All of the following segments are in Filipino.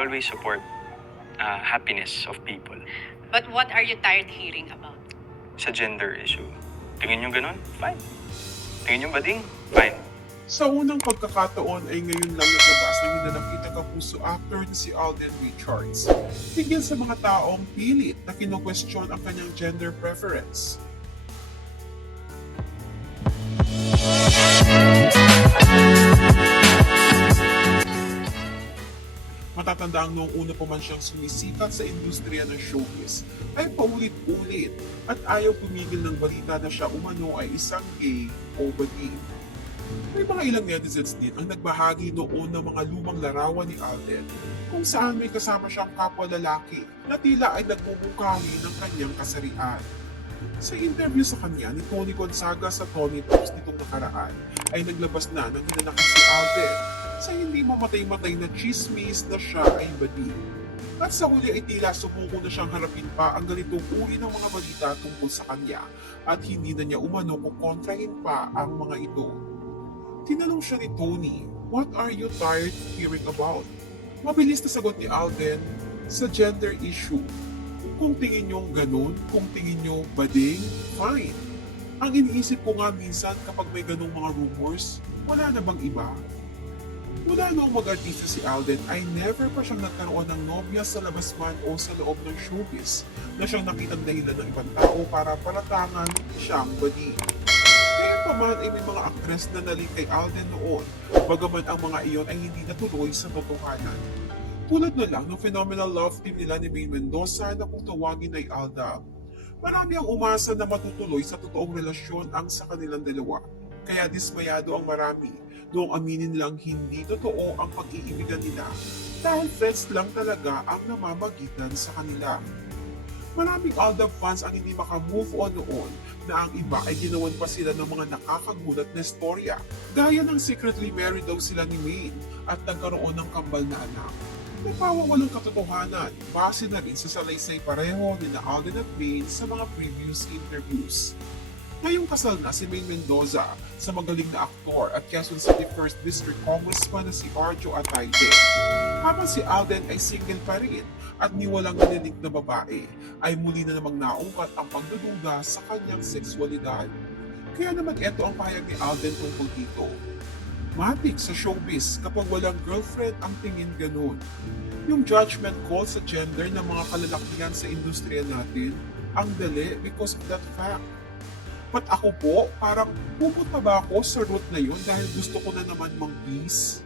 always support happiness of people. But what are you tired hearing about? Sa gender issue, tingin nyo ganun? Fine. Tingin nyo bading? Fine. Sa unang pagkakataon ay ngayon lang naglabas ng hinanakitang kapuso actor na si Alden Richards. Tigil sa mga taong pilit na kino-question ang kanyang gender preference. Matatanda ang noong una pa man siyang sumisikat sa industriya ng showbiz ay paulit-ulit at ayaw pumigil ng balita na siya umano ay isang gay o bading. May mga ilang netizens din ang nagbahagi noon ng mga lumang larawan ni Alden kung saan may kasama siyang kapwa lalaki na tila ay nagmumungkahi ng kanyang kasarian. Sa interview sa kanya ni Tony Gonzaga sa Tony Talks nitong nakaraan ay naglabas na ng hinanakit si Alden sa hindi mamatay-matay na chismis na siya ay bading. At sa huli ay tila sumuko na siyang harapin pa ang ganitong uri ng mga balita tungkol sa kanya at hindi na niya umano kukontrahin pa ang mga ito. Tinanong siya ni Tony, "What are you tired hearing about?" Mabilis na sagot ni Alden, "Sa gender issue. Kung tingin nyo ganun, kung tingin nyo bading, fine. Ang iniisip ko nga minsan kapag may ganung mga rumors, wala na bang iba?" Mula noong mag-artista si Alden ay never pa siyang nagkaroon ng nobya sa labas man o sa loob ng showbiz na siyang nakitang dahilan ng ibang tao para palatangan siyang bading. Kaya pa man ay may mga aktres na naling kay Alden noon, bagaman ang mga iyon ay hindi natuloy sa totohanan. Tulad na lang ng phenomenal love team nila ni Maine Mendoza na kung tawagin ay Alda. Marami ang umasa na matutuloy sa totoong relasyon ang sa kanilang dalawa. Kaya dismayado ang marami noong aminin lang hindi totoo ang pag-iibigan nila dahil friends lang talaga ang namamagitan sa kanila. Maraming Alda fans ang hindi makamove on noon na ang iba ay ginawan pa sila ng mga nakakagulat na istorya. Gaya ng secretly married daw sila ni Maine at nagkaroon ng kambal na anak. May pawawalang katotohanan, base na rin sa salaysay pareho ni na Alden at Maine sa mga previous interviews. Ngayong kasal na si Maine Mendoza sa magaling na aktor at Quezon City 1st District Congressman na si Arjo Atayde. Habang si Alden ay single pa rin at ni walang naninig na babae, ay muli na namang naungkat ang pagdududa sa kanyang sexualidad. Kaya naman ito ang pahayag ni Alden tungkol dito. Matik sa showbiz kapag walang girlfriend ang tingin ganun. Yung judgment call sa gender ng mga kalalakihan sa industriya natin, ang dali because of that fact. But ako po, parang pupunta ba ako sa route na yun dahil gusto ko na naman mang-peace?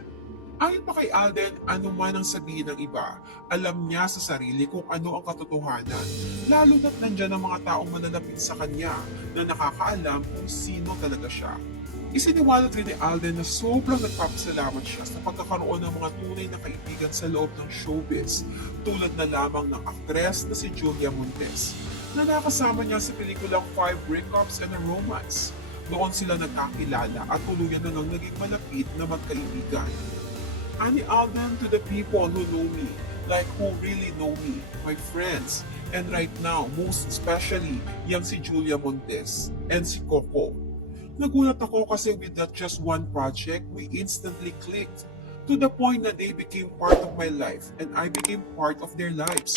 Ayon pa kay Alden, ano man ang sabihin ng iba, alam niya sa sarili kung ano ang katotohanan, lalo na't nandyan ang mga taong manalapit sa kanya na nakakaalam kung sino talaga siya. Isiniwalat rin ni Alden na sobrang nagpapasalamat siya sa pagkakaroon ng mga tunay na kaibigan sa loob ng showbiz, tulad na lamang ng aktres na si Julia Montes, na nakasama niya sa pelikulang 5 Breakups and a Romance. Doon sila nagkakilala at tuluyan na nang naging malapit na magkaibigan. Ani Alden, to the people who know me, like who really know me, my friends, and right now, most especially, yang si Julia Montes and si Coco. Nagulat ako kasi with that just one project, we instantly clicked. To the point na they became part of my life and I became part of their lives.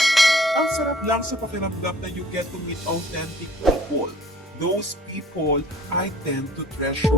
Ang sarap lang sa pakiramdam na you get to meet authentic people. Those people I tend to treasure.